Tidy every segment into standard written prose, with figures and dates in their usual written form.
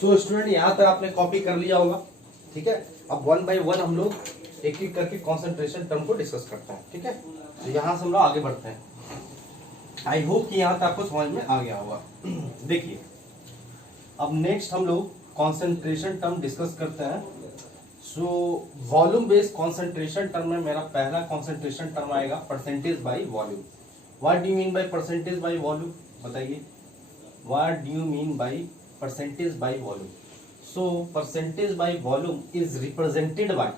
So student यहाँ तक आपने कॉपी कर लिया होगा, ठीक है। अब वन बाय वन हम लोग एक एक करके कॉन्सेंट्रेशन टर्म को डिस्कस करते हैं, ठीक है। तो यहाँ से हम लोग आगे बढ़ते हैं। आई होप कि यहाँ तक आपको समझ में आ गया होगा। देखिए अब नेक्स्ट हम लोग कॉन्सेंट्रेशन टर्म डिस्कस करते हैं। So volume based concentration term में मेरा पहला कॉन्सेंट्रेशन टर्म आएगा percentage by volume. What do you mean by percentage by volume, बताइए। What do you mean by percentage by volume? So percentage by volume is represented by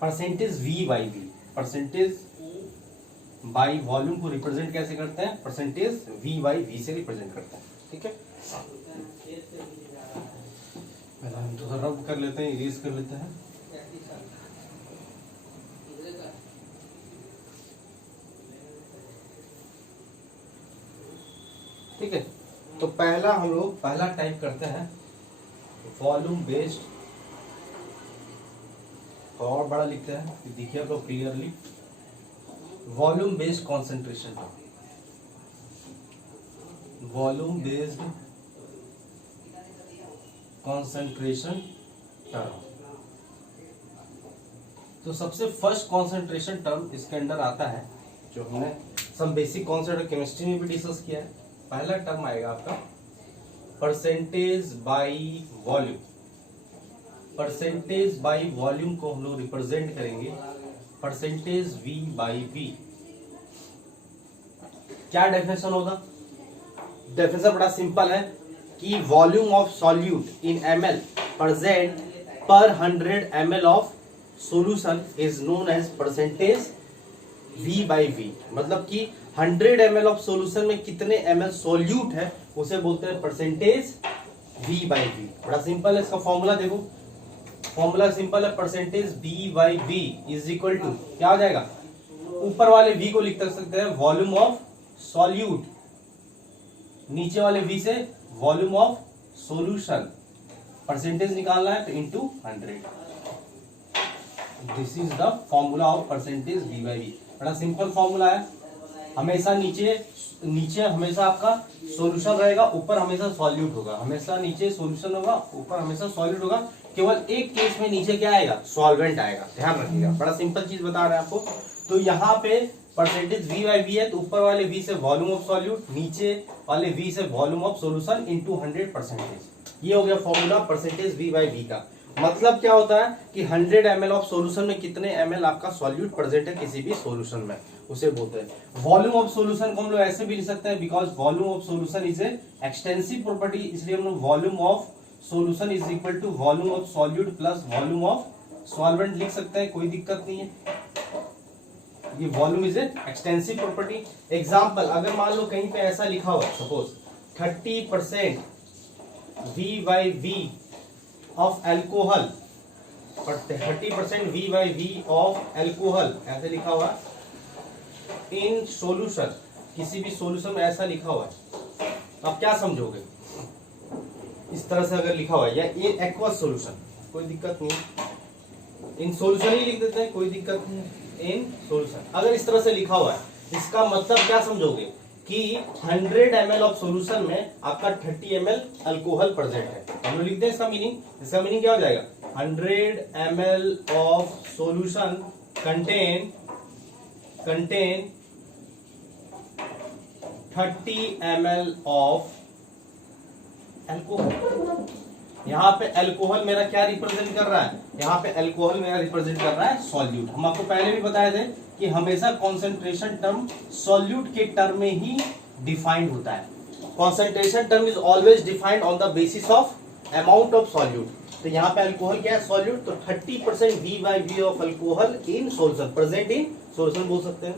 percentage V by V. Percentage by volume को represent कैसे करते हैं? Percentage V by V से represent करते हैं, ठीक है। पहले हम तो रब कर लेते हैं, इरेज कर लेते हैं। ठीक है, तो पहला हम लोग पहला टाइप करते हैं वॉल्यूम बेस्ड, और बड़ा लिखते हैं कि दिखिए आपको clearly. Volume based concentration term, volume based concentration term. तो सबसे फर्स्ट कॉन्सेंट्रेशन टर्म इसके अंदर आता है जो हमने सब बेसिक कॉन्सेप्ट केमिस्ट्री में भी डिस्कस किया है। पहला टर्म आएगा आपका percentage by volume. Percentage by volume को हम लोग रिप्रेजेंट करेंगे परसेंटेज वी बाय वी। क्या डेफिनेशन होगा? डेफिनेशन बड़ा सिंपल है कि volume of solute in ml present per 100 ml of solution is known as percentage v by v। मतलब कि 100 ml ऑफ सॉल्यूशन में कितने ml सॉल्यूट है उसे बोलते हैं परसेंटेज v बाई v। बड़ा सिंपल है, इसका फॉर्मूला देखो। फॉर्मूला सिंपल है, percentage v by v is equal to क्या हो जाएगा? ऊपर वाले v को लिख सकते हैं वॉल्यूम ऑफ सॉल्यूट, नीचे वाले v से वॉल्यूम ऑफ सॉल्यूशन। परसेंटेज निकालना है तो into 100। This is the formula of percentage v by v। बड़ा सिंपल फॉर्मूला है। हमेशा नीचे हमेशा आपका सॉल्यूशन रहेगा, ऊपर हमेशा सॉल्यूट होगा। हमेशा नीचे सॉल्यूशन होगा, ऊपर हमेशा सॉल्यूट होगा। केवल एक केस में नीचे क्या आएगा? सॉल्वेंट आएगा। ध्यान रखिएगा, बड़ा सिंपल चीज बता रहे हैं आपको। तो यहाँ पे परसेंटेज v बाई v है तो ऊपर वाले v से वॉल्यूम ऑफ सॉल्यूट, नीचे वाले v से volume of solution into 100 percentage. ये हो गया formula percentage v by v का। मतलब क्या होता है कि 100 ml ऑफ सॉल्यूशन में कितने ml आपका सॉल्यूट प्रेजेंट है किसी भी सॉल्यूशन में, उसे बोलते हैं। वॉल्यूम ऑफ सॉल्यूशन को हम लोग ऐसे भी लिख सकते हैं because volume of solution is a extensive property, इसलिए हम लोग volume of solution is equal to volume of solute plus volume of solvent लिख सकते हैं, कोई दिक्कत नहीं है। ये volume is a extensive property. Example, अगर मान लो कहीं पे ऐसा लिखा हुआ suppose 30% v by v of alcohol, 30% v by v of alcohol ऐसे लिखा हुआ इन सॉल्यूशन, किसी भी सॉल्यूशन में ऐसा लिखा हुआ है, तो आप क्या समझोगे? इस तरह से अगर लिखा हुआ है, या इन एक्वस सॉल्यूशन, कोई दिक्कत नहीं। इन सॉल्यूशन ही लिख देते हैं, कोई दिक्कत नहीं। इन सॉल्यूशन अगर इस तरह से लिखा हुआ है, इसका मतलब क्या समझोगे कि 100 ml ऑफ सॉल्यूशन में आपका 30 ml अल्कोहल प्रेजेंट है। हम लोग लिखते हैं इसका मीनिंग। इसका मीनिंग क्या हो जाएगा? 100 ml of solution contain 30 ml of alcohol. यहाँ पे अल्कोहल मेरा क्या रिप्रेजेंट कर रहा है? यहाँ पे अल्कोहल मेरा रिप्रेजेंट कर रहा है सॉल्यूट। हम आपको पहले भी बताए थे कि हमेशा कॉन्सेंट्रेशन टर्म सॉल्यूट के टर्म में ही डिफाइंड होता है। Concentration term is always defined on the basis of amount of solute. तो यहाँ पे अल्कोहल क्या है? सॉल्यूट। तो 30% v by v of alcohol in solution, present in solution बोल सकते हैं।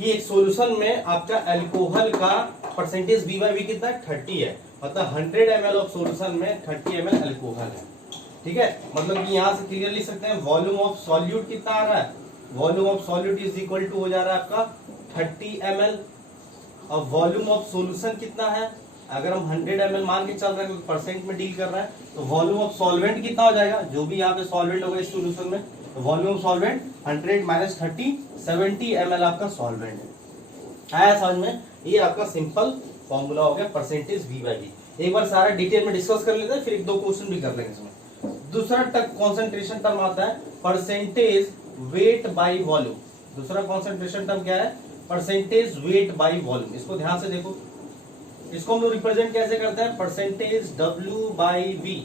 ये एक सॉल्यूशन में आपका अल्कोहल का परसेंटेज v बाई v कितना है? 30 है। मतलब 100 ml ऑफ सॉल्यूशन में 30 ml अल्कोहल है, ठीक है। मतलब कि यहाँ से क्लियर लिख सकते हैं वॉल्यूम ऑफ सॉल्यूट कितना आ रहा है? Volume of solute is equal to हो जा रहा है आपका 30 ml। और वॉल्यूम ऑफ सॉल्यूशन कितना है? अगर हम 100 ml मान के चल रहे हैं, परसेंट में डील कर रहा है, तो वॉल्यूम ऑफ सॉल्वेंट कितना हो जाएगा? जो भी यहाँ पे सॉल्वेंट होगा इस सॉल्यूशन में, तो volume of solvent 100 minus 30 70 ml आपका सॉल्वेंट है। आया समझ में? ये आपका सिंपल फॉर्मूला हो गया परसेंटेज v बाई v। एक बार सारा डिटेल में डिस्कस कर लेते हैं, फिर एक दो क्वेश्चन भी कर लेंगे इसमें। दूसरा कॉन्सेंट्रेशन टर्म आता है परसेंटेज वेट बाय वॉल्यूम। दूसरा कॉन्सेंट्रेशन टर्म क्या है? Percentage weight by volume. इसको ध्यान से देखो, इसको हम लोग रिप्रेजेंट कैसे करते हैं? Percentage W by V,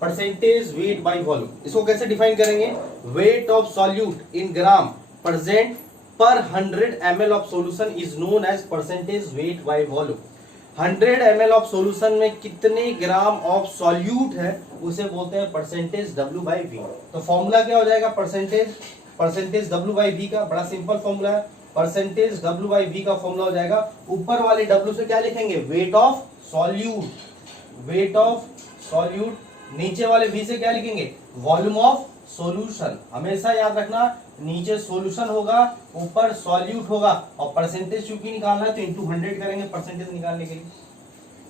percentage weight by volume. इसको कैसे डिफाइन करेंगे? Weight of solute in gram present per 100 ml of solution is known as percentage weight by volume. 100 ml of solution में कितने ग्राम ऑफ सॉल्यूट है उसे बोलते हैं percentage W by V। तो फॉर्मूला क्या हो जाएगा? परसेंटेज W बाई V का बड़ा सिंपल फॉर्मूला है। परसेंटेज W बाई V का फॉर्मूला हो जाएगा, ऊपर वाले W से क्या लिखेंगे? Wait of solute, wait of solute. नीचे वाले V से क्या लिखेंगे? Volume of solution. हमेशा याद रखना, नीचे सॉल्यूशन होगा, ऊपर सॉल्यूट होगा, और परसेंटेज चूंकि निकालना है तो इंटू 100 करेंगे परसेंटेज निकालने के लिए।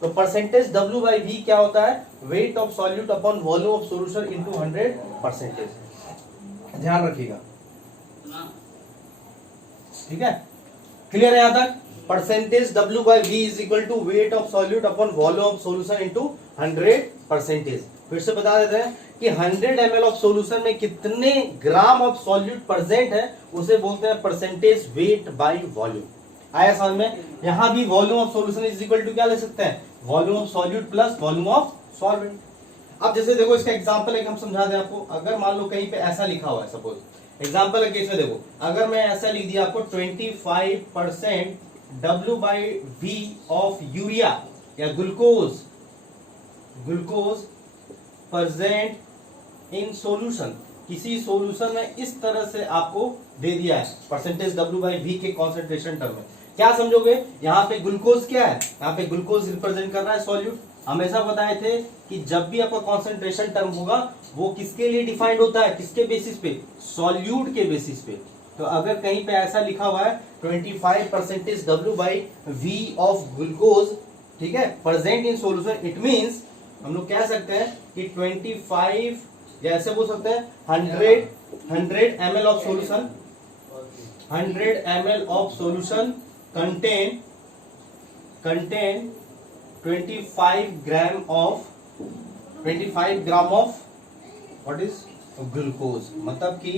तो परसेंटेज W बाई V क्या होता है? Weight of solute upon volume of solution into 100 percentage. ध्यान रखिएगा, ठीक है? क्लियर है यहां तक? Percentage W by V is equal to weight of solute upon volume of solution into 100 percentage. फिर से बता देते हैं कि 100 ml ऑफ सॉल्यूशन में कितने ग्राम ऑफ सॉल्यूट प्रेजेंट है उसे बोलते हैं परसेंटेज वेट बाय वॉल्यूम। आया समझ में? यहां भी volume of solution is equal to क्या ले सकते हैं? Volume of solute plus volume of solvent. अब जैसे देखो, इसका एग्जांपल एक हम समझा दें आपको। अगर मान लो कहीं पे ऐसा लिखा हुआ है, सपोज एग्जांपल केस में देखो, अगर मैं ऐसा लिख दिया आपको 25% W by V of urea या ग्लूकोज प्रेजेंट इन सॉल्यूशन, किसी सॉल्यूशन में इस तरह से आपको दे दिया है परसेंटेज W बाई V के कॉन्सेंट्रेशन टर्म में, क्या समझोगे? यहाँ पे ग्लूकोज क्या है? यहाँ पे ग्लूकोज रिप्रेजेंट कर रहा है सॉल्यूट। हमेशा बताए थे कि जब भी आपका कॉन्सेंट्रेशन टर्म होगा वो किसके लिए डिफाइंड होता है? किसके बेसिस पे? सॉल्यूट के बेसिस पे। तो अगर कहीं पे ऐसा लिखा हुआ है 25% W by V of glucose, ठीक है, present in solution, it means हम लोग कह सकते हैं कि 25 या ऐसे बोल सकते हैं 100 ml of solution, 100 ml of solution contain 25 gram of what is glucose. मतलब कि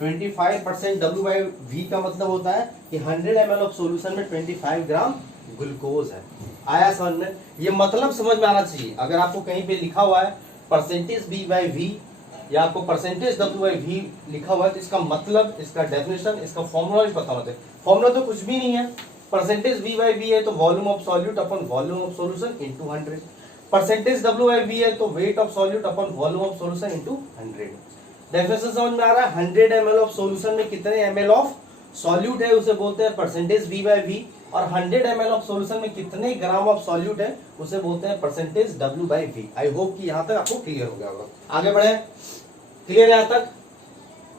25% W बाई V का मतलब होता है कि 100 ml ऑफ सॉल्यूशन में 25 ग्राम ग्लूकोज है। आया समझ में? ये मतलब समझ में आना चाहिए। अगर आपको कहीं पे लिखा हुआ है परसेंटेज B बाई V या आपको परसेंटेज W बाई V लिखा हुआ है तो इसका मतलब, इसका डेफिनेशन, इसका फॉर्मूला भी पता होता है। फॉर्मूला तो कुछ भी नहीं है। परसेंटेज V बाई V है तो volume of solute upon volume of solution into 100। Percentage W by V है तो wait of solute upon volume of solution into 100। Definition समझ में आ रहा है? 100 ml ऑफ सॉल्यूशन में कितने ml ऑफ सॉल्यूट है उसे बोलते हैं परसेंटेज V बाई V, और 100 ml ऑफ सॉल्यूशन में कितने ग्राम ऑफ सॉल्यूट है उसे बोलते हैं percentage W by V। I hope कि यहां तक आपको क्लियर हो गया होगा। आगे बढ़े? क्लियर है यहां तक?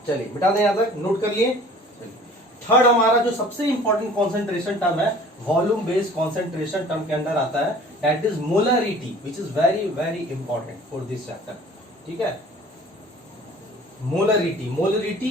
चलिए मिटा दें, यहां तक नोट कर लिए। थर्ड हमारा जो सबसे इंपॉर्टेंट कॉन्सेंट्रेशन टर्म है वॉल्यूम बेस्ड कॉन्सेंट्रेशन टर्म के अंदर आता है, that is molarity, which is very very important for this chapter. ठीक है, मोलरिटी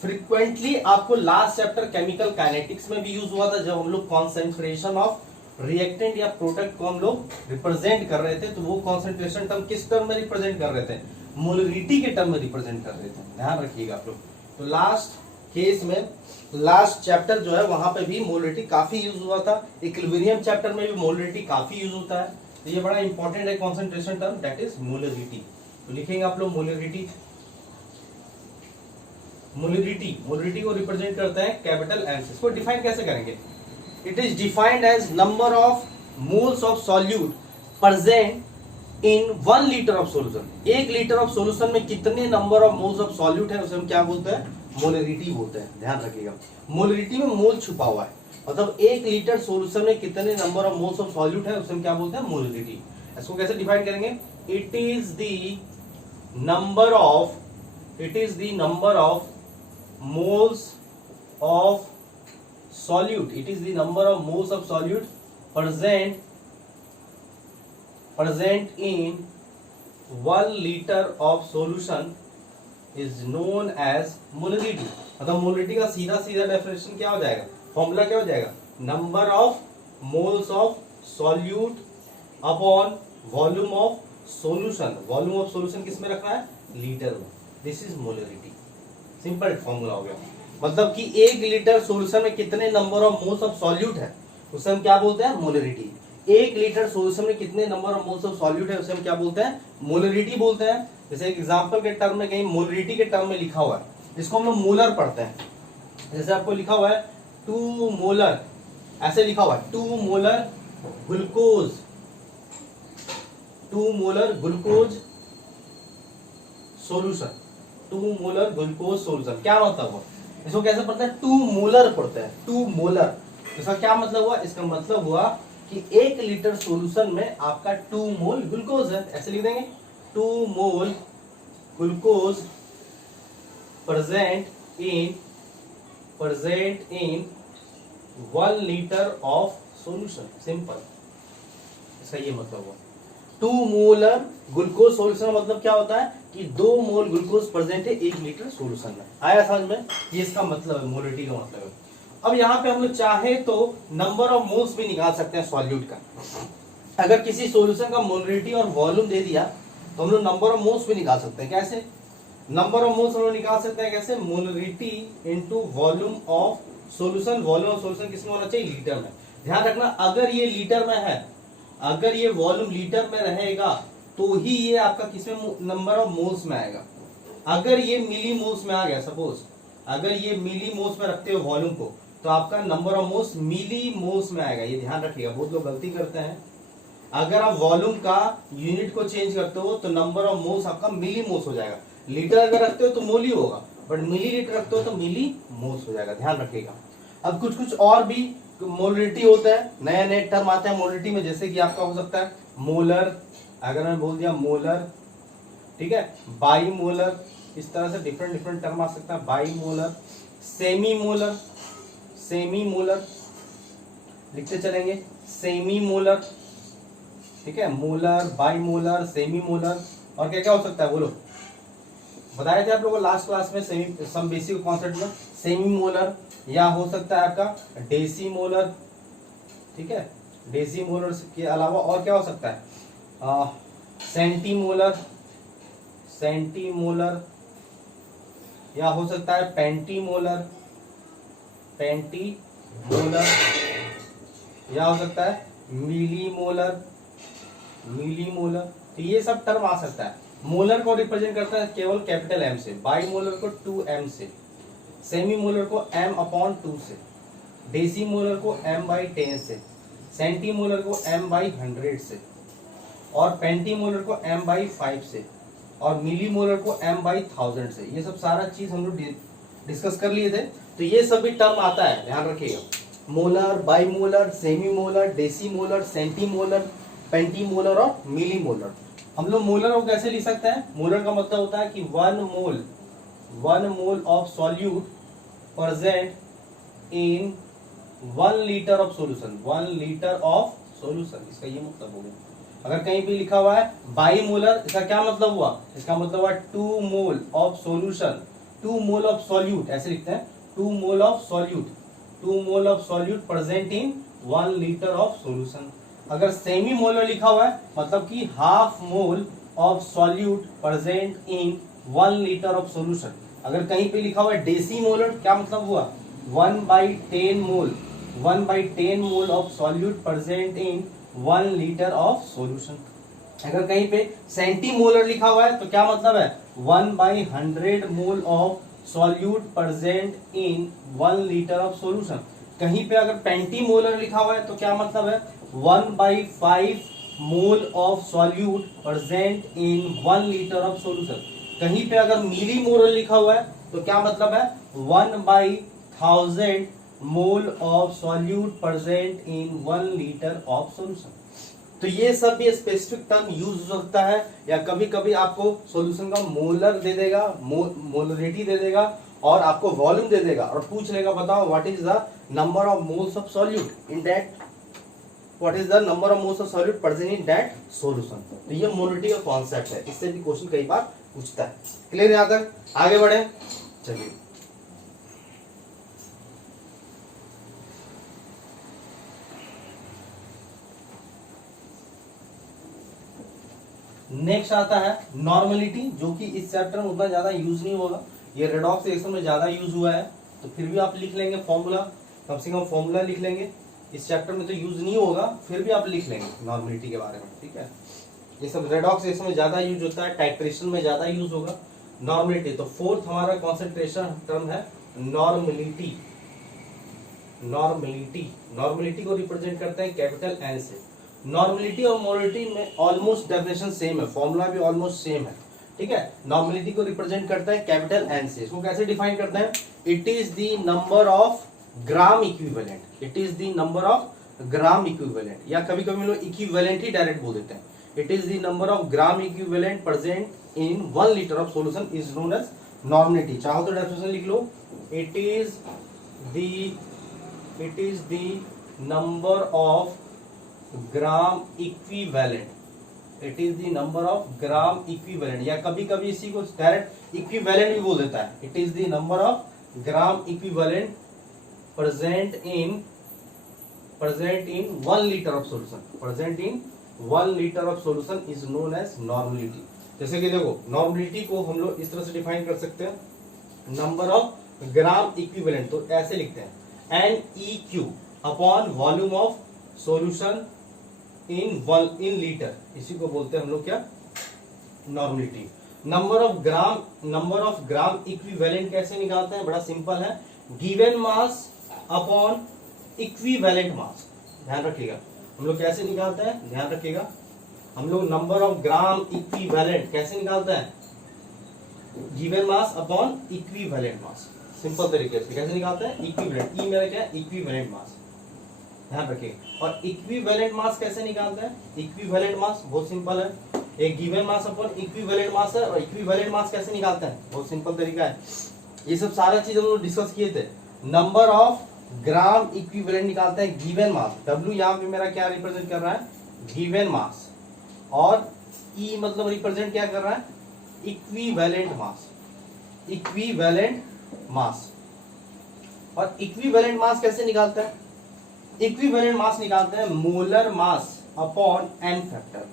फ्रीक्वेंटली आपको लास्ट चैप्टर केमिकल काइनेटिक्स में भी यूज हुआ था, जब हम लोग कॉन्सेंट्रेशन ऑफ रिएक्टेंट या प्रोडक्ट को हम लोग रिप्रेजेंट कर रहे थे। तो वो कॉन्सेंट्रेशन टर्म किस टर्म में रिप्रेजेंट कर रहे थे? मोलरिटी के टर्म में रिप्रेजेंट कर रहे थे। ध्यान रखिएगा आप लोग। तो लास्ट केस में, लास्ट चैप्टर जो है वहां पे भी मोलरिटी काफी यूज हुआ था। इक्विलिब्रियम चैप्टर में भी मोलरिटी काफी यूज होता है। तो ये बड़ा इंपॉर्टेंट है concentration term, that is molarity. तो लिखेंगे आप लोग मोलरिटी। मोलरिटी को रिप्रेजेंट करते हैं कैपिटल एम से। इसको डिफाइन कैसे करेंगे? It is defined as number of moles of solute present in 1 litre of solution. 1 litre of solution में कितने number of moles of solute है उसे हम क्या बोलते हैं? मोलरिटी बोलते हैं। ध्यान रखिएगा, मोलरिटी में मोल छुपा हुआ है, मतलब 1 लीटर सॉल्यूशन में कितने number of moles of solute है उसे हम क्या बोलते हैं? मोलरिटी। इसको कैसे डिफाइन करेंगे? It is the number of moles of solute, it is the number of moles of solute present in 1 liter of solution is known as molarity। मतलब मोलरिटी का सीधा डेफिनेशन क्या हो जाएगा? फॉर्मूला क्या हो जाएगा? Number of moles of solute upon volume of solution. Volume of solution किस में रखना है? लीटर में। This is molarity. Simple formula हो गया। मतलब कि 1 लीटर सॉल्यूशन में कितने number of moles of solute है उसे हम क्या बोलते हैं? मोलरिटी। 1 लीटर सॉल्यूशन में कितने number of moles of solute है उसे हम क्या बोलते हैं? मोलरिटी बोलते हैं। जैसे एक एग्जांपल के टर्म में कहीं मोलरिटी के टर्म में लिखा हुआ है, इसको हम लोग मोलर पढ़ते हैं। जैसे आपको लिखा हुआ है 2 मोलर, ऐसे लिखा हुआ है 2 molar glucose, 2 molar glucose solution, 2 molar glucose solution. क्या मतलब हुआ? इसको कैसे पढ़ते हैं? 2 मोलर पढ़ते हैं, 2 मोलर। इसका क्या मतलब हुआ? इसका मतलब हुआ कि 1 लीटर सॉल्यूशन में आपका 2 मोल ग्लूकोज है। ऐसे लिख देंगे 2 mole glucose present in 1 litre of solution. Simple, इसका ये मतलब हुआ 2 मोलर ग्लूकोज सॉल्यूशन का मतलब क्या होता है कि 2 मोल ग्लूकोज प्रेजेंट है 1 लीटर सॉल्यूशन में। आया समझ में? ये इसका मतलब है, मोलरिटी का मतलब है। अब यहाँ पे हम लोग चाहे तो नंबर ऑफ मोल्स भी निकाल सकते हैं सॉल्यूट का। अगर किसी सॉल्यूशन का मोलरिटी और वॉल्यूम दे दिया तो हम लोग नंबर ऑफ मोल्स भी निकाल सकते हैं। कैसे नंबर ऑफ मोल्स हम लोग निकाल सकते हैं? कैसे? Molarity into volume of solution. Volume of solution किसमें होना चाहिए? लीटर में। ध्यान रखना, अगर ये लीटर में है, अगर ये वॉल्यूम लीटर में रहेगा तो ही ये आपका किसमें नंबर ऑफ मोल्स में आएगा। अगर ये मिली मोल्स में आ गया, सपोज अगर ये मिली मोल्स में रखते हो वॉल्यूम को, तो आपका number of moles milli moles में आएगा। ये ध्यान रखिएगा, बहुत लोग गलती करते हैं। अगर आप वॉल्यूम का यूनिट को चेंज करते हो तो नंबर ऑफ मोल्स आपका मिली मोल्स हो जाएगा। लीटर अगर रखते हो तो मोल ही होगा, बट मिली लीटर रखते हो तो मिली मोल्स हो जाएगा। ध्यान रखिएगा। अब कुछ कुछ और भी मोलरिटी होता है, नए नए टर्म आते हैं मोलरिटी में। जैसे कि आपका हो सकता है मोलर, अगर मैंने बोल दिया मोलर, ठीक है, बाई मोलर, इस तरह से डिफरेंट डिफरेंट टर्म आ सकता है। By molar, semi molar, semi molar लिखते चलेंगे, सेमी मोलर, ठीक है, molar, bi molar, semi molar. और क्या क्या हो सकता है बोलो? बताए थे आप लोगों को लास्ट क्लास में सेमी सम बेसिक कॉन्सेप्ट में। सेमी मोलर, या हो सकता है आपका डेसी मोलर, ठीक है, डेसी मोलर के अलावा और क्या हो सकता है? सेंटी मोलर, सेंटी मोलर, या हो सकता है पेंटी मोलर, पेंटी मोलर, या हो सकता है मिली मोलर, मिली मोलर। तो ये सब टर्म आ सकता है। मोलर को रिप्रेजेंट करता है केवल कैपिटल एम से, बाई मोलर को 2m से, सेमी मोलर को m/2 से, डेसी मोलर को m/10 से, सेंटी मोलर को m/100 से, और पेंटी मोलर को m/5 से, और मिली मोलर को m/1000 से। ये सब सारा चीज हम लोग डिस्कस कर लिए थे। तो ये सभी टर्म आता है, ध्यान रखिएगा। Molar, bi molar, semi molar, deci molar, centi molar, penti molar और मिली मोलर। हम लोग मोलर को कैसे लिख सकते हैं? मोलर का मतलब होता है कि 1 mole of solute present in 1 litre of solution, 1 litre of solution. इसका ये मतलब हो गया। अगर कहीं भी लिखा हुआ है बाई मोलर, इसका क्या मतलब हुआ? इसका मतलब हुआ 2 mole of solution, 2 mole of solute, ऐसे लिखते हैं 2 mole of solute, 2 mole of solute present in 1 litre of solution. अगर सेमी मोलर लिखा हुआ है मतलब कि half mole of solute present in 1 litre of solution. अगर कहीं पे लिखा हुआ है डेसी मोलर, क्या मतलब हुआ? 1/10 मोल, 1/10 mole of solute present in 1 litre of solution. अगर कहीं पे सेंटी मोलर लिखा हुआ है तो क्या मतलब है? 1/100 mole of solute present in 1 litre of solution. कहीं पे अगर पेंटी मोलर लिखा हुआ है तो क्या मतलब है? 1/5 mole of solute present in 1 litre of solution. कहीं पे अगर मिली मोलर लिखा हुआ है तो क्या मतलब है? 1/1000 mole of solute present in 1 litre of solution. तो ये सब भी स्पेसिफिक टर्म यूज हो सकता है, या कभी कभी आपको सॉल्यूशन का मोलर दे देगा, मोलरिटी दे देगा, और आपको वॉल्यूम दे देगा और पूछ लेगा बताओ what is the number of moles of solute in that, what is the number of moles of solute present in that solution. तो ये मोलरिटी का कॉन्सेप्ट है, इससे भी क्वेश्चन कई बार पूछता है। क्लियर यहां तक? आगे बढ़े, चलिए। नेक्स्ट आता है नॉर्मलिटी, जो कि इस चैप्टर में उतना ज्यादा यूज नहीं होगा, ये रेडॉक्स रिएक्शन में ज्यादा यूज हुआ है, तो फिर भी आप लिख लेंगे फॉर्मूला, कम से कम फॉर्मूला लिख लेंगे। इस चैप्टर में तो यूज नहीं होगा, फिर भी आप लिख लेंगे नॉर्मलिटी के बारे में, ठीक है। ये सब रेडॉक्स रिएक्शन में ज्यादा यूज होता है, टाइट्रेशन में ज्यादा यूज होगा नॉर्मलिटी। तो फोर्थ हमारा कॉन्सेंट्रेशन टर्म है नॉर्मलिटी। नॉर्मलिटी को रिप्रेजेंट करते हैं कैपिटल एन से। नॉर्मलिटी और मोलरिटी में ऑलमोस्ट डेफिनेशन सेम है, फॉर्मूला भी ऑलमोस्ट सेम है, ठीक है। नॉर्मलिटी को रिप्रेजेंट करता है कैपिटल एन से। इसको कैसे डिफाइन करते हैं? It is the number of gram equivalent. It is the number of gram equivalent, या कभी कभी हम लोग इक्विवेलेंट ही डायरेक्ट बोल देते हैं। It is the number of gram equivalent present in 1 litre of solution is known as normality. चाहो तो डेफिनेशन लिख लो, it is the number of gram equivalent. It is the number of gram equivalent, या कभी कभी इसी को direct equivalent भी बोल देता है। It is the number of gram equivalent present in 1 litre of solution. Present in 1 litre of solution is known as normality. जैसे कि देखो, नॉर्मलिटी को हम लोग इस तरह से डिफाइन कर सकते हैं, नंबर ऑफ ग्राम इक्विवेलेंट, तो ऐसे लिखते हैं NEQ upon volume of solution in litre, इसी को बोलते हैं हम लोग क्या? Normality. Number of gram equivalent कैसे निकालते हैं? बड़ा सिंपल है, गिवन मास अपॉन इक्विवेलेंट मास। ध्यान रखिएगा, हम लोग कैसे निकालते हैं, ध्यान रखिएगा। हम लोग नंबर ऑफ ग्राम इक्विवेलेंट कैसे निकालते हैं? गिवन मास अपॉन इक्विवेलेंट मास। सिंपल तरीके से कैसे निकालते हैं? इक्विवेलेंट, ई मेरा क्या है? Equivalent mass. ध्यान रखिए। और इक्विवेलेंट मास कैसे निकालते हैं? इक्विवेलेंट मास बहुत सिंपल है, एक गिवन मास अपॉन इक्विवेलेंट मास है। और इक्विवेलेंट मास कैसे निकालते हैं? बहुत सिंपल तरीका है। ये सब सारा चीज हम लोग डिस्कस किए थे। नंबर ऑफ ग्राम इक्विवेलेंट निकालते हैं गिवन मास, W यहाँ पे मेरा क्या रिप्रेजेंट कर रहा है? Given mass. और E मतलब रिप्रेजेंट क्या कर रहा है? Equivalent mass. Equivalent mass. और इक्विवेलेंट मास कैसे निकालते हैं? इक्विवेलेंट मास निकालते हैं molar mass upon N factor.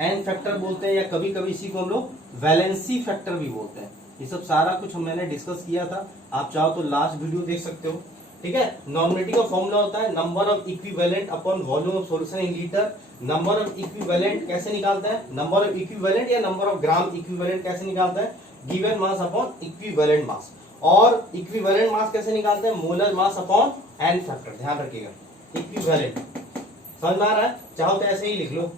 N factor बोलते हैं, या कभी कभी इसी को हम लोग वैलेंसी फैक्टर भी बोलते हैं। ये सब सारा कुछ मैंने डिस्कस किया था, आप चाहो तो लास्ट वीडियो देख सकते हो, ठीक है। नॉर्मलिटी का फॉर्मूला होता है number of equivalent upon volume of solution in litre. Number of equivalent कैसे निकालते हैं? नंबर ऑफ इक्विवेलेंट या नंबर ऑफ ग्राम इक्विवेलेंट कैसे निकालते हैं? Given mass upon equivalent mass. और इक्विवेलेंट मास कैसे निकालते हैं? Molar mass upon N factor. ध्यान रखिएगा, इक्विवेलेंट समझ में आ रहा है? चाहो तो ऐसे ही लिख लो,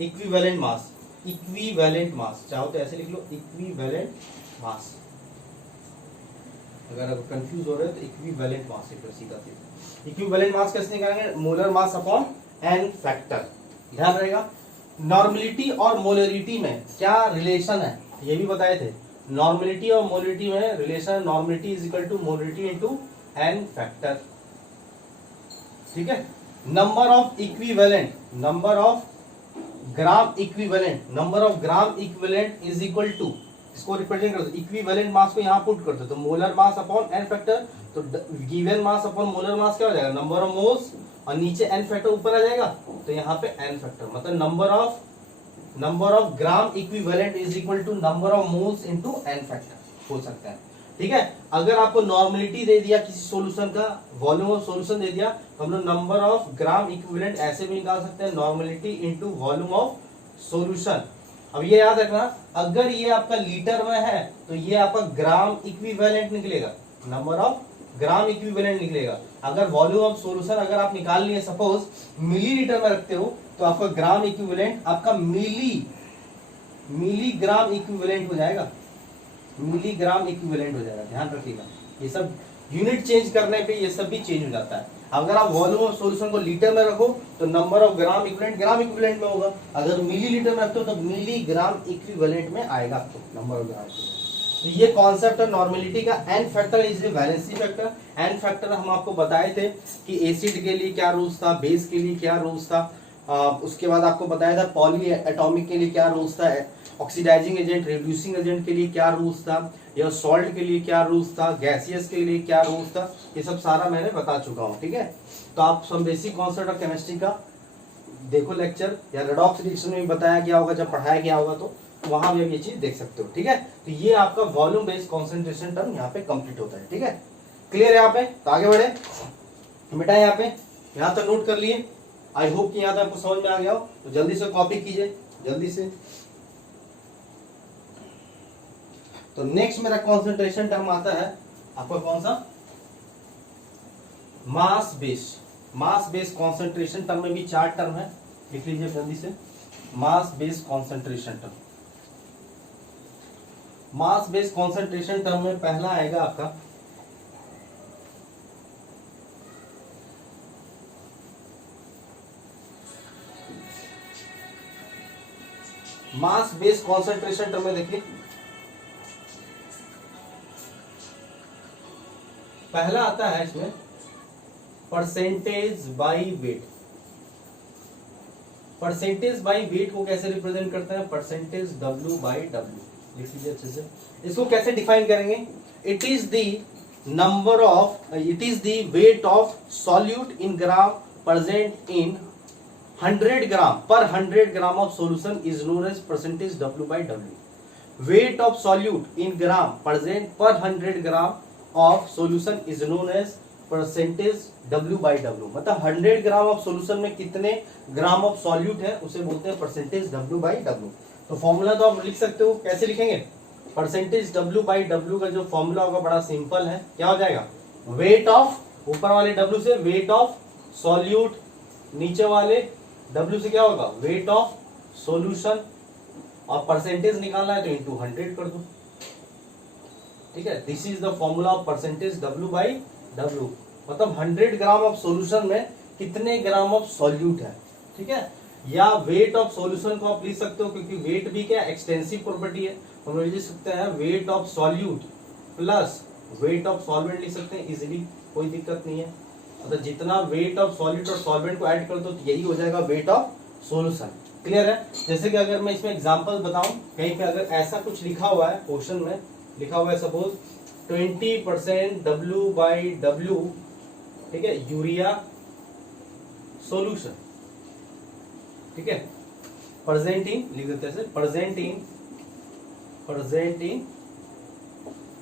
इक्विवेलेंट मास। इक्विवेलेंट मास चाहो तो ऐसे लिख लो, इक्विवेलेंट मास। अगर आप कंफ्यूज हो रहे हो तो इक्विवेलेंट मास से सीधा सीधा। इक्विवेलेंट मास कैसे निकालेंगे? Molar mass upon N factor. ध्यान रहेगा। नॉर्मलिटी और मोलरिटी में क्या रिलेशन है ये भी बताए थे। नॉर्मलिटी और मोलरिटी में relation, normality is equal to molarity into N factor, ठीक है। Number of equivalent, number of gram equivalent, number of gram equivalent is equal to, इसको रिप्रेजेंट करते इक्विवेलेंट मास को यहाँ पुट करते तो molar mass upon N factor. तो given mass upon molar mass क्या हो जाएगा? नंबर ऑफ मोल्स, और नीचे एन फैक्टर ऊपर आ जाएगा, तो यहाँ पे एन फैक्टर, मतलब number of gram equivalent is equal to number of moles into N factor हो सकता है, ठीक है। अगर आपको नॉर्मलिटी दे दिया किसी सॉल्यूशन का, वॉल्यूम ऑफ सॉल्यूशन दे दिया, तो हम लोग नंबर ऑफ ग्राम इक्विवेलेंट ऐसे भी निकाल सकते हैं, normality into volume of solution. अब ये याद रखना, अगर ये आपका लीटर में है तो ये आपका ग्राम इक्विवेलेंट निकलेगा, नंबर ऑफ ग्राम इक्विवेलेंट निकलेगा। अगर वॉल्यूम ऑफ सॉल्यूशन अगर आप निकाल लिए सपोज मिलीलीटर में रखते हो, तो आपका ग्राम इक्विवेलेंट आपका मिलीग्राम इक्विवेलेंट हो जाएगा, मिलीग्राम इक्विवेलेंट हो जाएगा। ध्यान रखिएगा, ये सब यूनिट चेंज करने पे ये सब भी चेंज हो जाता है। अगर आप वॉल्यूम ऑफ सॉल्यूशन को लीटर में रखो तो नंबर ऑफ ग्राम इक्विवेलेंट में होगा, अगर मिलीलीटर में रखते हो तो मिलीग्राम इक्विवेलेंट में आएगा आपको नंबर ऑफ ग्राम। तो ये कॉन्सेप्ट है नॉर्मलिटी का। N factor is valency factor. N factor हम आपको बताए थे कि एसिड के लिए क्या रूल्स था, बेस के लिए क्या रूल्स था, उसके बाद आपको बताया था पॉली एटॉमिक के लिए क्या रूल्स था, ऑक्सीडाइजिंग एजेंट, रिड्यूसिंग एजेंट के लिए क्या रूल्स था, या सॉल्ट के लिए क्या रूल्स था, गैसियस के लिए क्या रूल्स था, ये सब सारा मैंने बता चुका हूँ, ठीक है। तो आप सब बेसिक कॉन्सेप्ट ऑफ केमिस्ट्री का देखो लेक्चर या रेडॉक्स रिएक्शन में भी बताया गया होगा, जब पढ़ाया गया होगा तो वहां भी आप ये चीज देख सकते हो। ठीक है, तो ये आपका वॉल्यूम बेस्ड कॉन्सेंट्रेशन टर्म यहाँ पे कंप्लीट होता है। ठीक है, क्लियर है यहाँ पे? तो आगे बढ़े, बेटा यहाँ पे यहाँ तक नोट कर लिए। आई होप कि यहाँ तक आपको समझ में आ गया हो। तो जल्दी से कॉपी कीजिए, जल्दी से। तो नेक्स्ट मेरा कॉन्सेंट्रेशन टर्म आता है आपका कौन सा? मास बेस्ड। मास बेस्ड कॉन्सेंट्रेशन टर्म में भी 4 टर्म है, लिख लीजिए जल्दी से। मास बेस्ड कॉन्सेंट्रेशन टर्म, मास बेस्ड कॉन्सेंट्रेशन टर्म में पहला आएगा आपका मास बेस्ड कॉन्सेंट्रेशन टर्म में देखिए पहला आता है इसमें percentage by wait. Percentage by wait को कैसे रिप्रेजेंट करते हैं? परसेंटेज W बाई W, लिख लीजिए अच्छे से। इसको कैसे डिफाइन करेंगे? It is the number of, it is the weight of solute in gram present in 100 gram per 100 gram of solution is known as percentage W by W। Weight of solute in gram present per 100 gram of solution is known as percentage W by W। मतलब 100 gram of solution में कितने gram of solute है उसे बोलते हैं percentage W by W। तो formula तो आप लिख सकते हो, कैसे लिखेंगे? परसेंटेज W बाई W का जो फॉर्मूला होगा बड़ा सिंपल है, क्या हो जाएगा? वेट ऑफ, ऊपर वाले W से वेट ऑफ सॉल्यूट, नीचे वाले W से क्या होगा? वेट ऑफ सॉल्यूशन, और परसेंटेज निकालना है तो इंटू 100 कर दो। ठीक है, this is the formula of percentage W by W। मतलब 100 ग्राम ऑफ सॉल्यूशन में कितने ग्राम ऑफ सॉल्यूट है। ठीक है, या वेट ऑफ सॉल्यूशन को आप लिख सकते हो, क्योंकि वेट भी क्या एक्सटेंसिव प्रॉपर्टी है, हम लोग लिख सकते हैं wait of solute plus weight of solvent लिख सकते हैं इजीली, कोई दिक्कत नहीं है। मतलब जितना वेट ऑफ सॉल्यूट और सॉल्वेंट को ऐड कर दो तो यही हो जाएगा वेट ऑफ सॉल्यूशन। क्लियर है? जैसे कि अगर मैं इसमें एग्जांपल बताऊं, कहीं पे अगर ऐसा कुछ लिखा हुआ है, क्वेश्चन में लिखा हुआ है सपोज 20% W बाई W, ठीक है, यूरिया सॉल्यूशन। ठीक है, प्रेजेंट इन लिख देते हैं, प्रेजेंट इन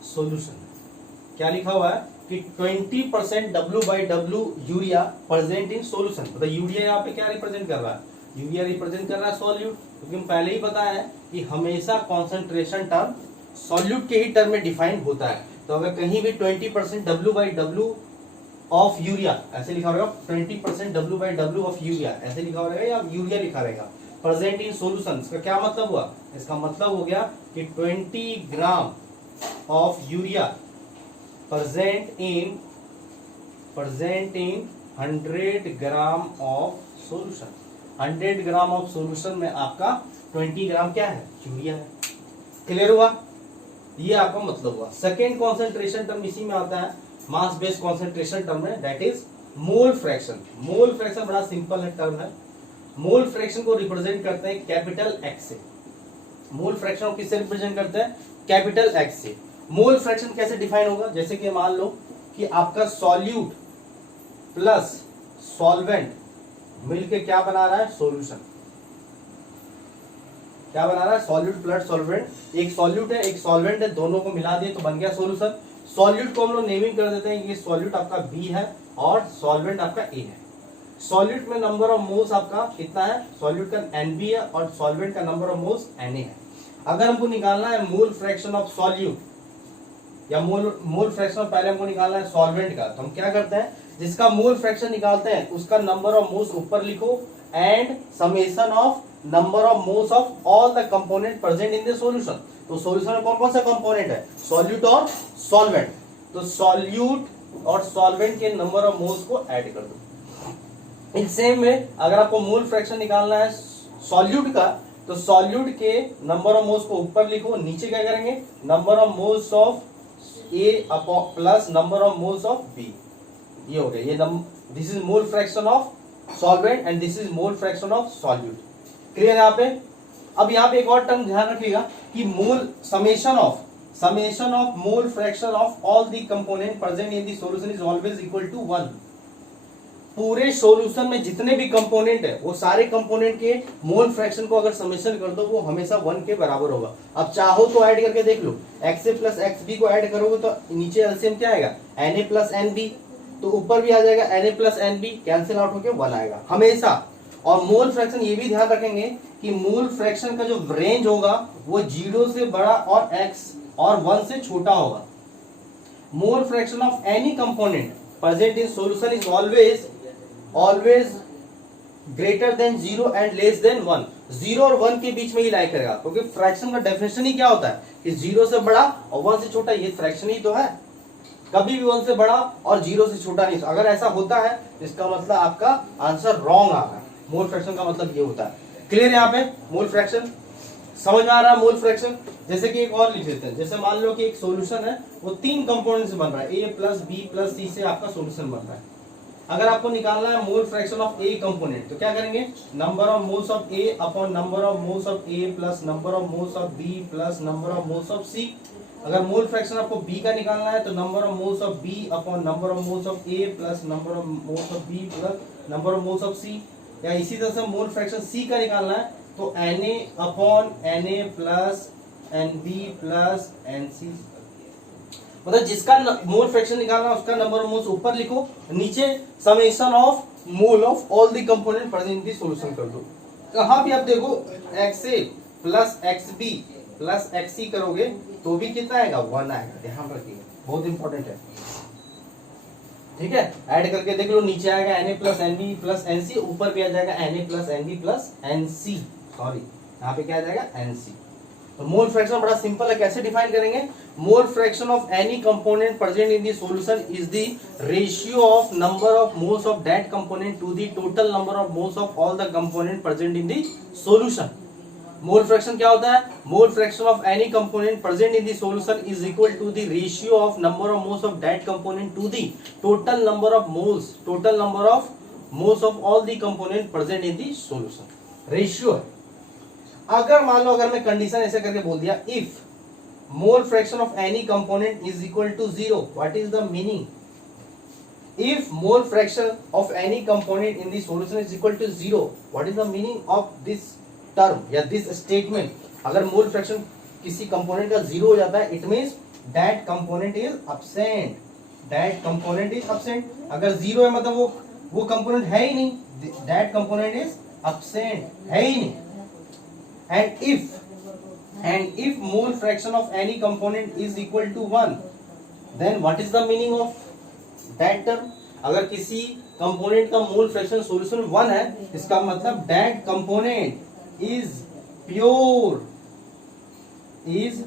सॉल्यूशन। क्या लिखा हुआ है कि 20% W by W urea present in solution. मतलब यूरिया यहाँ पे क्या रिप्रेजेंट कर रहा है? यूरिया रिप्रेजेंट कर रहा है सॉल्यूट, क्योंकि हम पहले ही बताया है कि हमेशा कॉन्सेंट्रेशन टर्म सॉल्यूट के ही टर्म में डिफाइन होता है। तो अगर कहीं भी 20% W by W of urea ऐसे लिखा रहेगा, 20% W by W of urea ऐसे लिखा रहेगा, या यूरिया लिखा रहेगा प्रेजेंट इन सॉल्यूशन, इसका क्या मतलब हुआ? इसका मतलब हो गया कि 20 gram of urea present in 100 gram of solution. 100 gram of solution में आपका 20 ग्राम क्या है? यूरिया है। क्लियर हुआ? ये आपका मतलब हुआ। सेकेंड कॉन्सेंट्रेशन टर्म इसी में आता है मास बेस्ड कॉन्सेंट्रेशन टर्म में, that is mole fraction. Mole fraction बड़ा सिंपल है टर्म है। मोल फ्रैक्शन को रिप्रेजेंट करते हैं कैपिटल एक्स से। मोल फ्रैक्शन को किससे रिप्रेजेंट करते हैं? कैपिटल एक्स से। मोल फ्रैक्शन कैसे डिफाइन होगा? जैसे कि मान लो कि आपका सॉल्यूट प्लस सॉल्वेंट मिलके क्या बना रहा है? सॉल्यूशन। क्या बना रहा है? Solute plus solvent. एक सॉल्यूट है एक सॉल्वेंट है, दोनों को मिला दिए तो बन गया सॉल्यूशन। सॉल्यूट को हम लोग नेमिंग कर देते हैं, ये सॉल्यूट आपका B है और सॉल्वेंट आपका A है। सॉल्यूट में नंबर ऑफ मोल्स आपका कितना है? सॉल्यूट का NB है और सॉल्वेंट का नंबर ऑफ मोल्स Na है। अगर हमको निकालना है मोल फ्रैक्शन ऑफ सॉल्यूट या मोल फ्रैक्शन पहले हमको निकालना है सॉल्वेंट का, तो हम क्या करते हैं? जिसका मोल फ्रैक्शन निकालते हैं उसका नंबर ऑफ मोल्स ऊपर लिखो and summation of number of moles of all the component present in the solution. तो सॉल्यूशन में कौन कौन सा कंपोनेंट है? सॉल्यूट और सॉल्वेंट। तो सॉल्यूट और सॉल्वेंट के नंबर ऑफ मोल्स को ऐड कर दो। इन सेम में अगर आपको मोल फ्रैक्शन निकालना है सॉल्यूट का, तो सॉल्यूट के नंबर ऑफ मोल्स को ऊपर लिखो, नीचे क्या करेंगे? Number of moles of A plus number of moles of B। ये हो गया, ये this is mole fraction of solvent and this is mole fraction of solute. Clear है यहाँ पे? अब यहाँ पे एक और टर्म ध्यान रखिएगा कि mole summation of mole fraction of all the component present in the solution is always equal to 1। पूरे सॉल्यूशन में जितने भी कंपोनेंट है वो सारे कंपोनेंट के मोल फ्रैक्शन को अगर समेशन कर दो वो हमेशा 1 के बराबर होगा। अब चाहो तो ऐड करके देख लो, XA प्लस XB को ऐड करोगे तो नीचे एलसीएम क्या आएगा, NA प्लस NB, तो ऊपर भी आ जाएगा NA plus NB, cancel out होके 1 आएगा हमेशा। और मोल फ्रैक्शन ये भी ध्यान रखेंगे कि मोल फ्रैक्शन का जो रेंज होगा वो 0 से बड़ा और x और 1 से छोटा होगा। मोल fraction of any component present in solution is always greater than 0 and less than 1। 0 और 1 के बीच में ही लाई करेगा, क्योंकि फ्रैक्शन का डेफिनेशन ही क्या होता है कि 0 से बड़ा और 1 से छोटा, ये फ्रैक्शन ही तो है। कभी भी 1 से बड़ा और 0 से छोटा नहीं। अगर ऐसा होता है इसका मतलब आपका आंसर रॉन्ग आ रहा है। मोल फ्रैक्शन का मतलब ये होता है। क्लियर यहाँ पे मोल फ्रैक्शन समझ में आ रहा है। मोल फ्रैक्शन जैसे कि एक और लिख लेते हैं, जैसे मान लो कि एक सॉल्यूशन है वो 3 कंपोनेंट से बन रहा है, A plus B plus C से आपका सॉल्यूशन बन रहा है। अगर आपको निकालना है mole fraction of a component तो क्या करेंगे, number of moles of A upon number of moles of A plus number of moles of B plus number of moles of C. अगर मोल फ्रैक्शन आपको बी का निकालना है तो number of moles of B upon number of moles of A plus number of moles of B plus number of moles of C. या इसी तरह से मोल फ्रैक्शन सी का निकालना है तो Na upon Na plus Nb plus Nc। मतलब जिसका मोल फ्रैक्शन निकालना है उसका नंबर ऑफ मोल्स ऊपर लिखो, नीचे summation of mole of all the component present in the solution कर दो। कहां भी आप देखो XA plus XB plus XC करोगे तो भी कितना आएगा, 1 आएगा। ध्यान रखिए, बहुत इंपॉर्टेंट है। ठीक है, ऐड करके देख लो, नीचे आएगा Na plus NB plus NC, ऊपर भी आ जाएगा Na plus NB plus NC, sorry यहाँ पे क्या आ जाएगा NC। तो मोल फ्रैक्शन बड़ा सिंपल है, कैसे डिफाइन करेंगे, mole fraction of any component present in the solution is the ratio of number of moles of that component to the total number of moles of all the component present in the solution. Mole fraction क्या होता है, mole fraction of any component present in the solution is equal to the ratio of number of moles of that component to the total number of moles of all the component present in the solution. Ratio है। अगर मान लो अगर मैं condition ऐसे करके बोल दिया, if mole fraction of any component is equal to 0, what is the meaning, if mole fraction of any component in the solution is equal to 0, what is the meaning of this term या this statement। अगर mole fraction किसी component का 0 हो जाता है, it means that component is absent, that component is absent। अगर 0 है मतलब वो कंपोनेंट है ही नहीं, दैट कंपोनेंट इज absent, है ही नहीं। and if mole fraction of any component is equal to 1, then what is the meaning of that term। अगर किसी कंपोनेंट का मोल फ्रैक्शन सॉल्यूशन 1 है, इसका मतलब that component is pure, is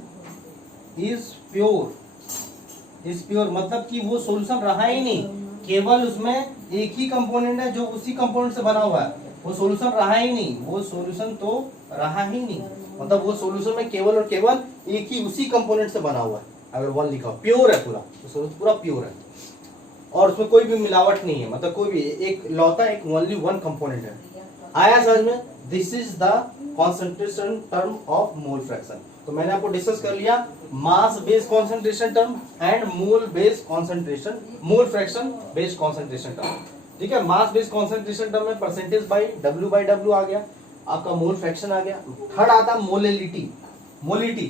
pure मतलब कि वो सॉल्यूशन रहा ही नहीं, केवल उसमें एक ही कंपोनेंट है जो उसी कंपोनेंट से बना हुआ है, वो सॉल्यूशन रहा ही नहीं, वो सॉल्यूशन तो रहा ही नहीं, मतलब वो सॉल्यूशन में केवल और केवल एक ही उसी कंपोनेंट से बना हुआ है। अगर 1 लिखा हो, प्योर है पूरा, तो सॉल्यूशन पूरा प्योर है और उसमें कोई भी मिलावट नहीं है, मतलब कोई भी एक लौता एक ओनली 1 कंपोनेंट है। आया समझ में, this is the concentration term of mole fraction. तो मैंने आपको डिस्कस कर लिया मास based concentration term and mole based concentration, mole fraction based concentration term. ठीक है, मास बेस्ड कॉन्सेंट्रेशन टर्म में परसेंटेज बाई W आ गया, आपका मोल फ्रैक्शन आ गया। थर्ड आता मोलिटी।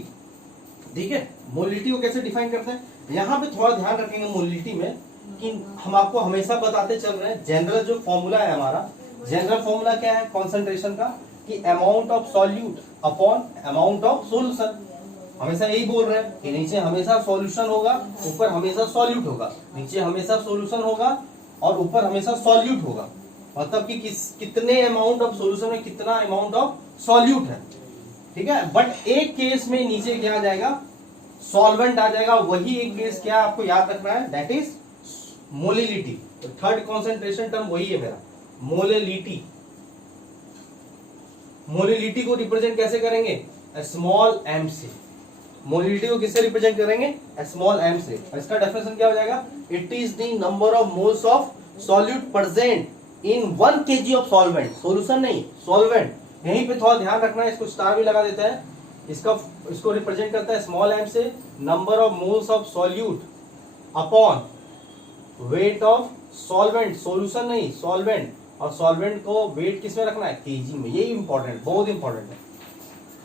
ठीक है, मोलिटी को कैसे डिफाइन करते हैं, यहाँ पे थोड़ा ध्यान रखेंगे मोलिटी में कि हम आपको हमेशा बताते चल रहे हैं जनरल जो फॉर्मूला है हमारा, जनरल फॉर्मूला क्या है कॉन्सेंट्रेशन का, कि amount of solute upon amount of solution. हमेशा यही बोल रहे हैं कि नीचे हमेशा सॉल्यूशन होगा, ऊपर हमेशा सॉल्यूट होगा, नीचे हमेशा सॉल्यूशन होगा और ऊपर हमेशा सॉल्यूट होगा। मतलब कि कितने अमाउंट ऑफ सॉल्यूशन में कितना अमाउंट ऑफ सॉल्यूट है। ठीक है, बट एक केस में नीचे क्या आ जाएगा, सॉल्वेंट आ जाएगा। वही एक केस क्या आपको याद रखना है, दैट इज मोलिलिटी। तो थर्ड कॉन्सेंट्रेशन टर्म वही है मेरा, मोलिलिटी। मोलिलिटी को रिप्रेजेंट कैसे करेंगे, स्मॉल m से। मोलिलिटी को किससे रिप्रेजेंट करेंगे, स्मॉल m से। इसका डेफिनेशन क्या हो जाएगा, it is the number of moles of solute present in 1 kg of solvent, solution नहीं सॉल्वेंट। यहीं पे थोड़ा ध्यान रखना है, इसको स्टार भी लगा देता है। इसको रिप्रेजेंट करता है स्मॉल m से, number of moles of solute upon weight of solvent, solution नहीं सॉल्वेंट, और सॉल्वेंट को वेट किस में रखना है, केजी में। ये इंपॉर्टेंट, बहुत इंपॉर्टेंट है,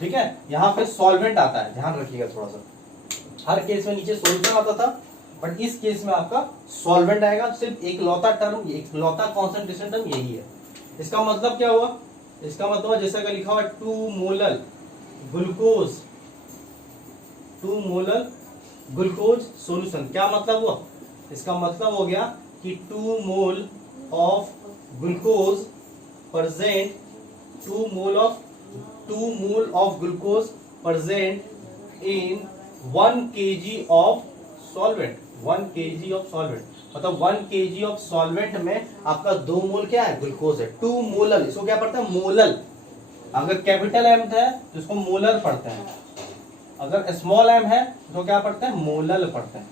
ठीक है। यहाँ पे सॉल्वेंट आता है, ध्यान रखिएगा थोड़ा सा। हर केस में नीचे सॉल्यूशन आता था, बट इस केस में आपका सॉल्वेंट आएगा। सिर्फ एक लौता टर्म, एक लौता कॉन्सेंट्रेशन टर्म यही है। इसका मतलब क्या हुआ, इसका मतलब जैसे अगर लिखा हुआ 2 molar glucose, 2 molar glucose solution, क्या मतलब हुआ, इसका मतलब हो गया कि 2 mole of glucose present, 2 mole of glucose present in 1 kg of solvent, 1 kg of solvent, मतलब 1 kg ऑफ सॉल्वेंट में आपका 2 मोल क्या है, ग्लूकोज है। 2 मोलर, इसको क्या पढ़ते हैं, मोलल। अगर कैपिटल एम है तो इसको मोलर पढ़ते हैं, अगर स्मॉल एम है तो क्या पढ़ते हैं, मोलल पढ़ते हैं।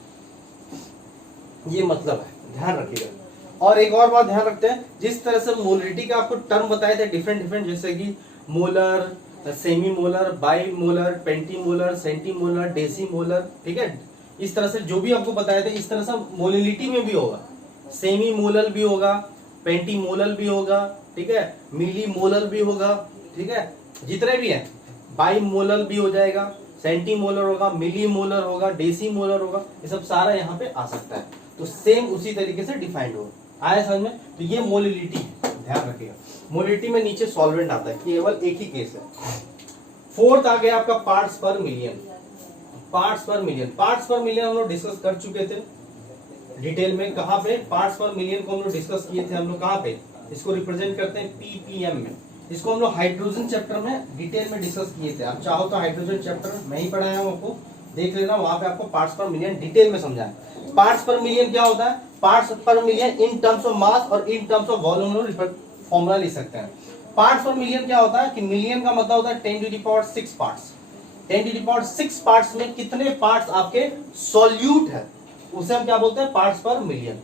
ये मतलब है, ध्यान रखिएगा। और एक और बात ध्यान रखते हैं, जिस तरह से मोलरिटी का आपको टर्म बताए थे डिफरेंट डिफरेंट, जैसे कि molar, semi molar, bi molar, penti molar, centi molar, deci molar, ठीक है। इस तरह से जो भी आपको बताए थे, इस तरह से मोलिलिटी में भी होगा, सेमी मोलर भी होगा, पेंटी मोलर भी होगा, ठीक है, मिली मोलर भी होगा, ठीक है, जितने भी हैं, बाई मोलर भी हो जाएगा, सेंटी मोलर होगा, मिली मोलर होगा, डेसी मोलर होगा, ये सब सारा यहाँ पे आ सकता है। तो सेम उसी तरीके से डिफाइंड होगा, आया समझ में। तो ये मोलिलिटी, ध्यान रखिएगा। मोलिलिटी में नीचे सॉल्वेंट आता है, केवल एक ही केस है। फोर्थ आ गया आपका parts per million. Parts per million, parts per million हम लोग डिस्कस कर चुके थे डिटेल में। कहाँ पे पार्ट्स पर मिलियन को हम लोग डिस्कस किए थे, हम लोग कहाँ पे इसको रिप्रेजेंट करते हैं, पीपीएम में। इसको हम लोग हाइड्रोजन चैप्टर में डिटेल में डिस्कस किए थे। आप चाहो तो हाइड्रोजन चैप्टर मैं ही पढ़ाया हूँ, आपको देख लेना, वहां पे आपको पार्ट्स पर मिलियन डिटेल में समझाया। पार्ट्स पर मिलियन क्या होता है, parts per million in terms of mass और in terms of volume formula लिख सकते हैं। पार्ट्स पर मिलियन क्या होता है कि मिलियन का मतलब होता है 10⁶ पार्ट्स। 10⁶ पार्ट्स में कितने पार्ट्स आपके सॉल्यूट है, उसे हम क्या बोलते हैं, पार्ट्स पर मिलियन।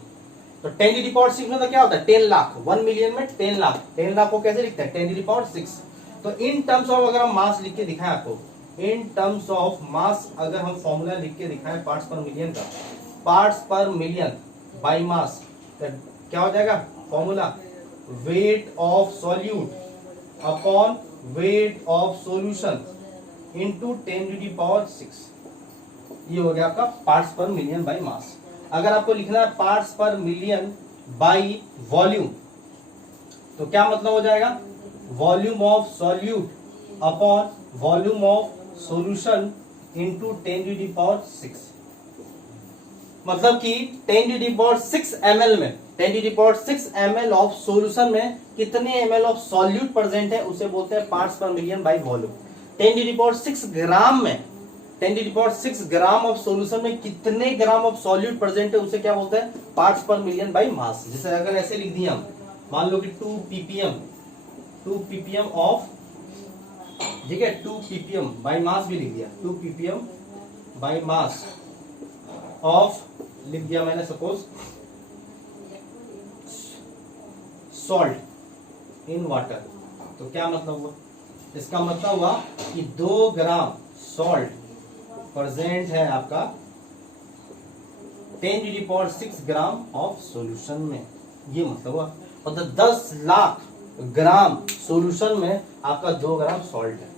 तो 10⁶ में तो क्या होता है, 10 लाख, 1 मिलियन में 10 लाख, 10 लाख को कैसे लिखते हैं, 10⁶। तो इन टर्म्स ऑफ अगर हम मास लिख के दिखाएं आपको, इन टर्म्स ऑफ मास अगर हम फॉर्मूला लिख के दिखाएं पार्ट्स पर मिलियन का, parts per million by mass, तो क्या हो जाएगा formula, wait of solute upon weight of solution into 10⁶। ये हो गया आपका parts per million by mass. अगर आपको लिखना है parts per million by volume, तो क्या मतलब हो जाएगा, volume of solute upon volume of solution into 10⁶। मतलब कि 10⁶ ml में, 10⁶ ml ऑफ सॉल्यूशन में कितने ml ऑफ सॉल्यूट प्रेजेंट है, उसे बोलते हैं parts per million by volume. 10⁶ ग्राम में, 10⁶ ग्राम ऑफ सॉल्यूशन में कितने ग्राम ऑफ सॉल्यूट प्रेजेंट है, उसे क्या बोलते हैं, parts per million by mass. जैसे अगर ऐसे लिख दिया हम, मान लो कि 2 ppm ऑफ, ठीक है, 2 ppm बाय मास भी लिख दिया, 2 ppm बाय मास ऑफ लिख दिया मैंने, सपोज सॉल्ट इन वाटर। तो क्या मतलब हुआ, इसका मतलब हुआ कि 2 ग्राम सॉल्ट प्रेजेंट है आपका 10⁶ ग्राम ऑफ सॉल्यूशन में, ये मतलब हुआ। मतलब 10 लाख ग्राम सॉल्यूशन में आपका 2 ग्राम सॉल्ट है।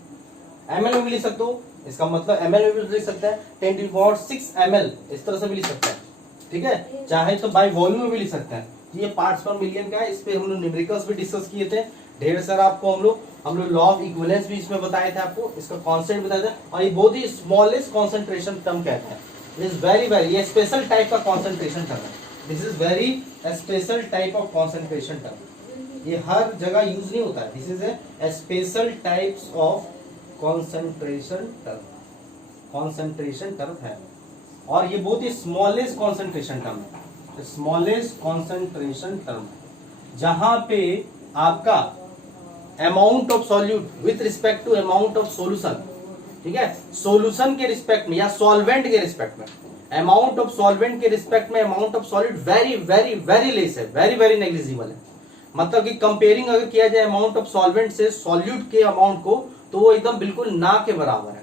ml में भी लिख सकते हो, इसका मतलब ml में भी लिख सकते हैं, 10⁶ ml इस तरह से भी लिख सकते हैं, ठीक है, चाहे तो बाय वॉल्यूम में भी लिख सकते हैं। ये पार्ट्स पर मिलियन का है, इस पे हम लोग न्यूमेरिकल्स भी डिस्कस किए थे ढेर सारा। आपको हम लोग लॉ ऑफ इक्विवेलेंस भी इसमें बताए थे, आपको इसका कॉन्सेप्ट बताया था। और ये बहुत ही स्मॉलेस्ट कॉन्सेंट्रेशन टर्म कहते हैं, दिस वेरी ये स्पेशल टाइप का कॉन्सेंट्रेशन टर्म है, this is very special type of concentration term. ये हर जगह यूज नहीं होता है, this is a special types of concentration term है। और ये बहुत ही स्मॉलेस्ट कॉन्सेंट्रेशन टर्म है, स्मॉलेस्ट कॉन्सेंट्रेशन टर्म, जहां पे आपका amount of solute with respect to amount of solution, ठीक है, सॉल्यूशन के रिस्पेक्ट में या सॉल्वेंट के रिस्पेक्ट में, अमाउंट ऑफ सॉल्वेंट के रिस्पेक्ट में amount of solute very less है, वेरी नेग्लिजिबल है। मतलब कि कंपेयरिंग अगर किया जाए अमाउंट ऑफ सॉल्वेंट से सॉल्यूट के अमाउंट को, तो वो एकदम बिल्कुल ना के बराबर है,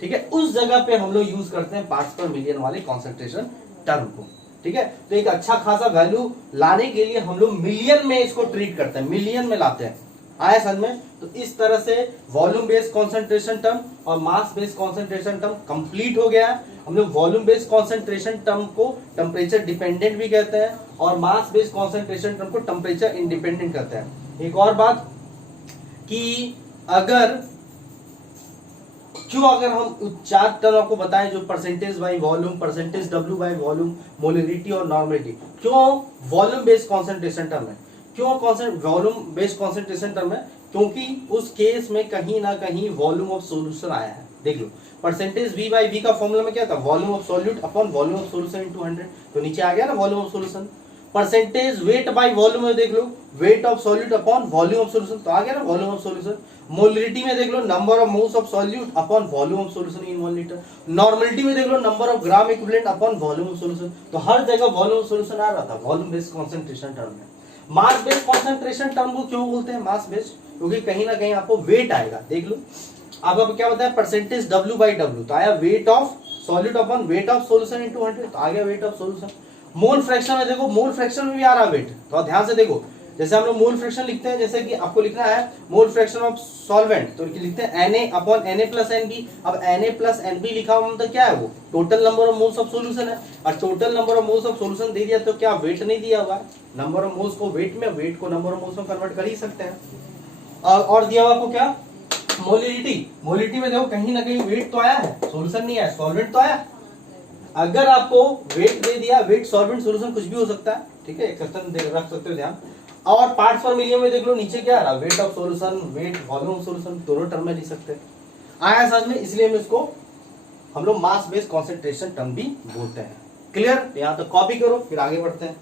ठीक है। उस जगह पे हम लोग यूज करते हैं पार्ट्स पर मिलियन वाले कॉन्सेंट्रेशन टर्म को। ठीक है। तो एक अच्छा खासा वैल्यू लाने के लिए हम लोग मिलियन में इसको ट्रीट करते हैं, मिलियन में लाते हैं। आया समझ में? तो इस तरह से वॉल्यूम बेस्ड कॉन्सेंट्रेशन टर्म और मास बेस्ड कॉन्सेंट्रेशन टर्म कंप्लीट हो गया है। हम लोग वॉल्यूम बेस्ड कॉन्सेंट्रेशन टर्म को टेम्परेचर डिपेंडेंट भी कहते हैं और मास बेस्ड कॉन्सेंट्रेशन टर्म को टेम्परेचर इंडिपेंडेंट कहते हैं। एक और बात कि अगर हम चार टर्म आपको बताएं जो percentage by volume, percentage W by volume, molarity और नॉर्मलिटी, क्यों वॉल्यूम बेस्ड कॉन्सेंट्रेशन टर्म है, क्यों वॉल्यूम बेस्ड कॉन्सेंट्रेशन टर्म है? क्योंकि उस केस में कहीं ना कहीं वॉल्यूम ऑफ सॉल्यूशन आया है। देख लो परसेंटेज v बाई v का फॉर्मूला में क्या था, volume of solute upon volume of solution into 100, तो नीचे आ गया ना volume of solution. Percentage weight by volume में देख लो weight of solute upon volume of solution, तो आ गया ना वॉल्यूम ऑफ सॉल्यूशन। मोलरिटी में देख लो number of moles of solute upon volume of solution in 1 litre. Normality में देख लो number of gram equivalent upon volume of solution. तो हर जगह वॉल्यूम ऑफ सॉल्यूशन आ रहा था वॉल्यूम बेस्ड कॉन्सेंट्रेशन टर्म में। मास बेस्ड कॉन्सेंट्रेशन टर्म को क्यों बोलते हैं मास बेस्ड? क्योंकि कहीं ना कहीं आपको वेट आएगा। देख लो अब आपको क्या बताया, परसेंटेज W बाई W, तो आया wait of solute upon weight of solution into 100, तो आ गया wait of solution. Mole fraction में देखो मोल फ्रैक्शन में भी आ रहा है वेट, तो ध्यान से देखो जैसे हम लोग मोल फ्रैक्शन लिखते हैं, जैसे कि आपको लिखना है मोल फ्रैक्शन ऑफ सॉल्वेंट, तो लिखते हैं Na upon Na plus NB। अब Na प्लस NB लिखा हुआ मतलब क्या है, वो total number of moles of solution है, और total number of moles of solution दे दिया तो क्या वेट नहीं दिया हुआ, नंबर ऑफ मोल्स को वेट में, वेट को नंबर ऑफ मोल्स में कन्वर्ट कर ही सकते हैं। और दिया हुआ आपको क्या, मोलिडिटी। मोलिडिटी में देखो कहीं ना कहीं वेट तो आया है, सॉल्यूशन नहीं आया, सॉल्वेंट तो आया। अगर आपको वेट दे दिया, वेट सॉल्वेंट सॉल्यूशन कुछ भी हो सकता है, ठीक है, एक क्वेश्चन रख सकते हो ध्यान। और पार्ट्स पर मिलियन में देख लो नीचे क्या आ रहा, weight of solution, weight volume of solution, दोनों टर्म में लिख सकते हैं। आया समझ में? इसलिए हम इसको हम लोग मास बेस्ड कॉन्सेंट्रेशन टर्म भी बोलते हैं। क्लियर? यहाँ तो कॉपी करो फिर आगे बढ़ते हैं।